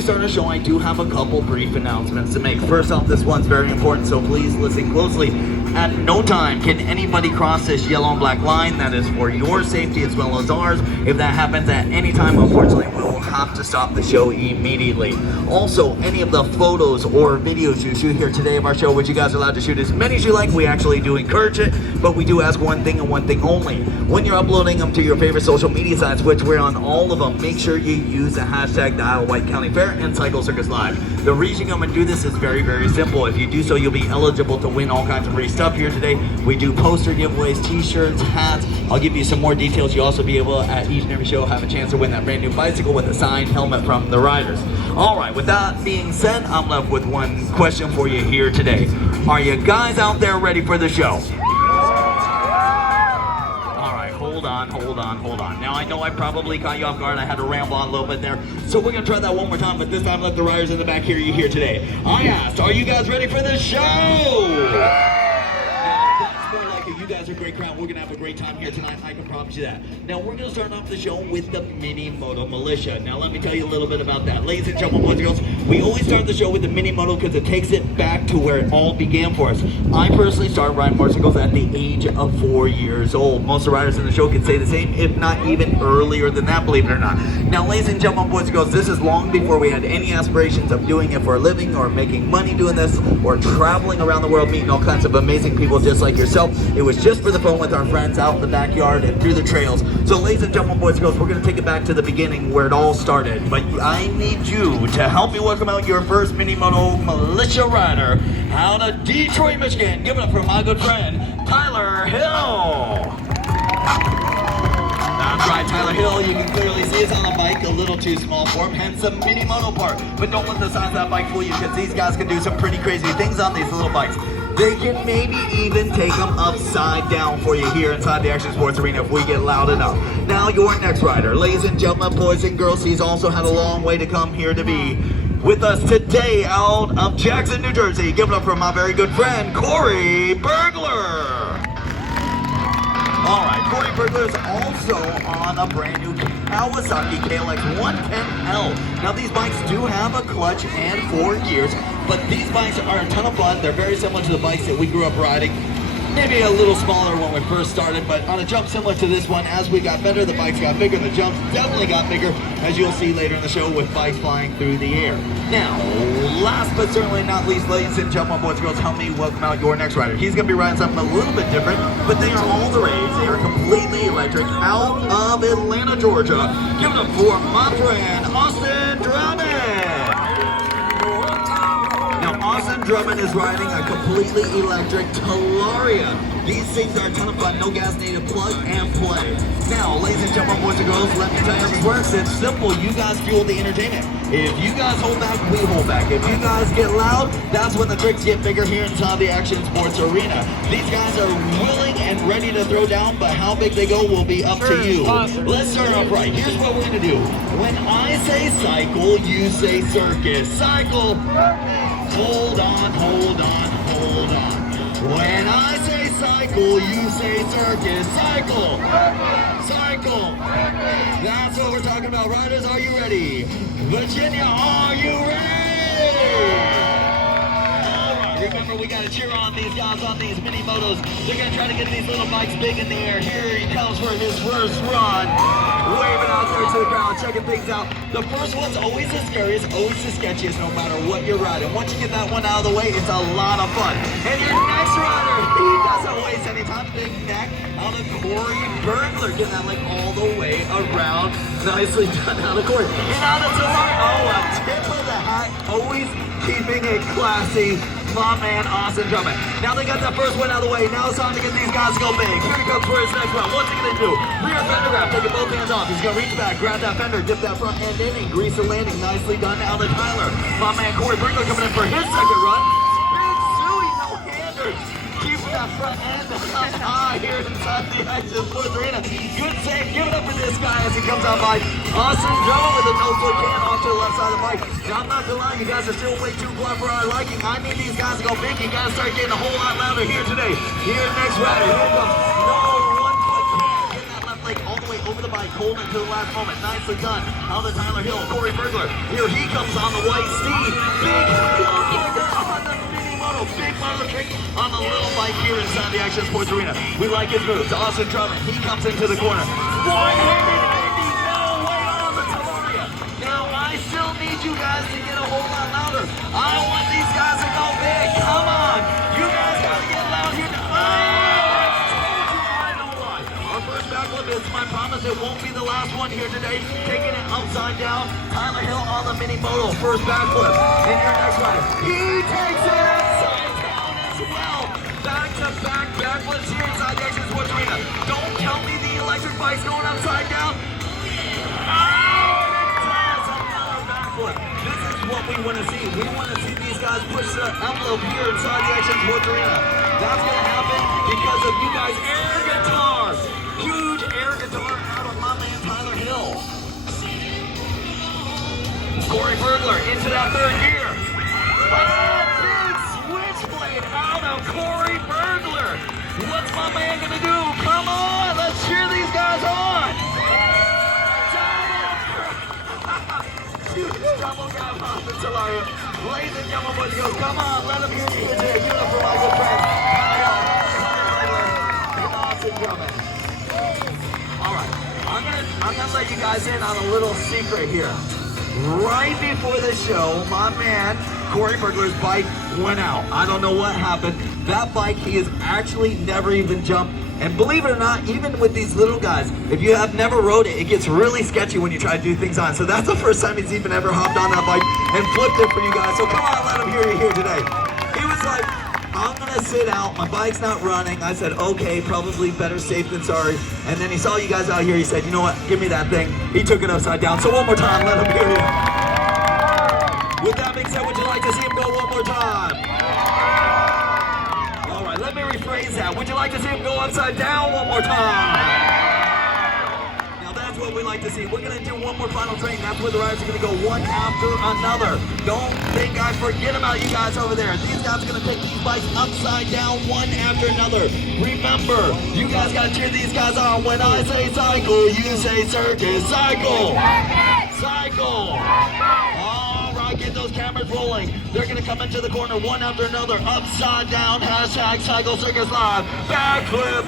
we start our show, I do have a couple brief announcements to make. First off, this one's very important, so please listen closely. At no time can anybody cross this yellow and black line. That is for your safety as well as ours. If that happens at any time, unfortunately, we will have to stop the show immediately. Also, any of the photos or videos you shoot here today of our show, which you guys are allowed to shoot as many as you like, we actually do encourage it, but we do ask one thing and one thing only. When you're uploading them to your favorite social media sites, which we're on all of them, make sure you use the hashtag Wight County Fair and Cycle Circus Live. The reason you're going to do this is very, very simple. If you do so, you'll be eligible to win all kinds of free stuff here today. We do poster giveaways, t-shirts, hats. I'll give you some more details. You'll also be able, at each and every show, have a chance to win that brand new bicycle with a signed helmet from the riders. All right, with that being said, I'm left with one question for you here today. Are you guys out there ready for the show? Hold on. Now, I know I probably caught you off guard. I had to ramble on a little bit there. So we're going to try that one more time, but this time let the riders in the back hear you here today. I asked, are you guys ready for the show? You guys are a great crowd. We're going to have a great time here tonight. I can promise you that. Now, we're going to start off the show with the Mini Moto Militia. Now, let me tell you a little bit about that. Ladies and gentlemen, boys and girls, we always start the show with the Mini Moto because it takes it back to where it all began for us. I personally started riding motorcycles at the age of 4 years old. Most of the riders in the show can say the same, if not even earlier than that, believe it or not. Now, ladies and gentlemen, boys and girls, this is long before we had any aspirations of doing it for a living or making money doing this or traveling around the world meeting all kinds of amazing people just like yourself. It was just for the fun with our friends out in the backyard and through the trails. So ladies and gentlemen, boys and girls, we're going to take it back to the beginning where it all started. But I need you to help me welcome out your first Mini Moto Militia rider out of Detroit, Michigan. Give it up for my good friend, Tyler Hill. That's right, Tyler Hill. You can clearly see is on a bike, a little too small for him, hence the Mini Moto part. But don't let the size of that bike fool you, because these guys can do some pretty crazy things on these little bikes. They can maybe even take them upside down for you here inside the Action Sports Arena if we get loud enough. Now your next rider, ladies and gentlemen, boys and girls, he's also had a long way to come here to be with us today out of Jackson, New Jersey. Give it up for my very good friend, Corey Burglar. All right, Corey Burglar is also on a brand new Kawasaki KLX 110L. Now these bikes do have a clutch and 4 gears, but these bikes are a ton of fun. They're very similar to the bikes that we grew up riding. Maybe a little smaller when we first started, but on a jump similar to this one, as we got better, the bikes got bigger, the jumps definitely got bigger, as you'll see later in the show with bikes flying through the air. Now, last but certainly not least, ladies and gentlemen, boys and girls, help me welcome out your next rider. He's going to be riding something a little bit different, but they are all the rage. They are completely electric out of Atlanta, Georgia. Give it up for my friend, Austin Drummond. Austin Drummond is riding a completely electric Talaria. These things are a ton of fun, no gas needed, plug and play. Now, ladies and gentlemen, boys and girls, let me tell you how this works. It's simple. You guys fuel the entertainment. If you guys hold back, we hold back. If you guys get loud, that's when the tricks get bigger here inside the Action Sports Arena. These guys are willing and ready to throw down, but how big they go will be up to you. Let's start off right. Here's what we're going to do. When I say cycle, you say circus. Cycle. Hold on. When I say cycle, you say circus. Cycle. That's what we're talking about. Riders, are you ready? Virginia, are you ready? Remember, we got to cheer on these guys on these mini motos. They're going to try to get these little bikes big in the air. Here he comes for his first run. Waving out there to the crowd, checking things out. The first one's always the scariest, always the sketchiest, no matter what you're riding. Once you get that one out of the way, it's a lot of fun. And your next rider, he doesn't waste any time. Big neck out of Corey Burglar. Getting that like all the way around. Nicely done out of Corey. And out of Tamar. Oh, a tip of the hat. Always keeping it classy. My man, Austin Drummond. Now they got that first one out of the way. Now it's time to get these guys to go big. Here he comes for his next round. What's he going to do? Rear fender grab. Taking both hands off. He's going to reach back, grab that fender, dip that front end in, and grease the landing. Nicely done out of Tyler. My man, Corey Burglar coming in for his second run. Big Suey, no-hander. Keeping that front end up high here inside the Action Sports Arena. Good save. Give it up for this guy as he comes out by Austin Drummond with a no-foot can off to the left side of the bike. Now, I'm not gonna lie, you guys are still way too quiet for our liking. I need these guys to go big. You guys start getting a whole lot louder here today. Here, next rider. Here comes no 1 foot can. Getting that left leg all the way over the bike. holding it to the last moment. Nicely done. Out of Tyler Hill, Corey Bergler. Here he comes on the white steed. Big on the mini moto. Big moto kick on the little bike here inside the Action Sports Arena. We like his moves. Austin Drummond, he comes into the corner. One-handed Andy, no way on the Tavaria. Now I still need you guys to get a whole lot louder. I want these guys to go big. Come on. You guys gotta get loud here. Our first backflip is my promise. It won't be the last one here today. Taking it upside down. Tyler Hill on the mini moto. First backflip. And your next rider. He takes it upside down as well. Back-to-back backflips here inside the Action Sports Arena. Don't tell me the electric bike's going upside down. This is what we want to see. We want to see these guys push the envelope here inside the Action Sports Arena. That's going to happen because of you guys' air guitar. Huge air guitar out of my man Tyler Hill. Corey Bergler into that third gear. Big switchblade out of Corey Bergler. What's my man going to do? Come on, let's cheer these guys on. Double grab off the Tavaria. Ladies and gentlemen, boys and girls, come on, let them hear you here today. Give it up for my good friend. All right, I'm gonna let you guys in on a little secret here. Right before the show, my man Corey Bergler's bike went out. I don't know what happened. That bike, he has actually never even jumped. And believe it or not, even with these little guys, if you have never rode it, it gets really sketchy when you try to do things on. So that's the first time he's even ever hopped on that bike and flipped it for you guys. So come on, let him hear you here today. He was like, I'm gonna sit out, my bike's not running. I said, okay, probably better safe than sorry. And then he saw you guys out here, he said, you know what, give me that thing. He took it upside down. So one more time, let him hear you. With that being said, would you like to see him go one more time? Let me rephrase that. Would you like to see him go upside down one more time? Now that's what we like to see. We're going to do one more final train. That's where the riders are going to go one after another. Don't think I forget about you guys over there. These guys are going to take these bikes upside down one after another. Remember, you guys got to cheer these guys on. When I say cycle, you say circus. Cycle! Cycle! Get those cameras rolling. They're going to come into the corner one after another. Upside down. Hashtag Cycle Circus Live. Backflip.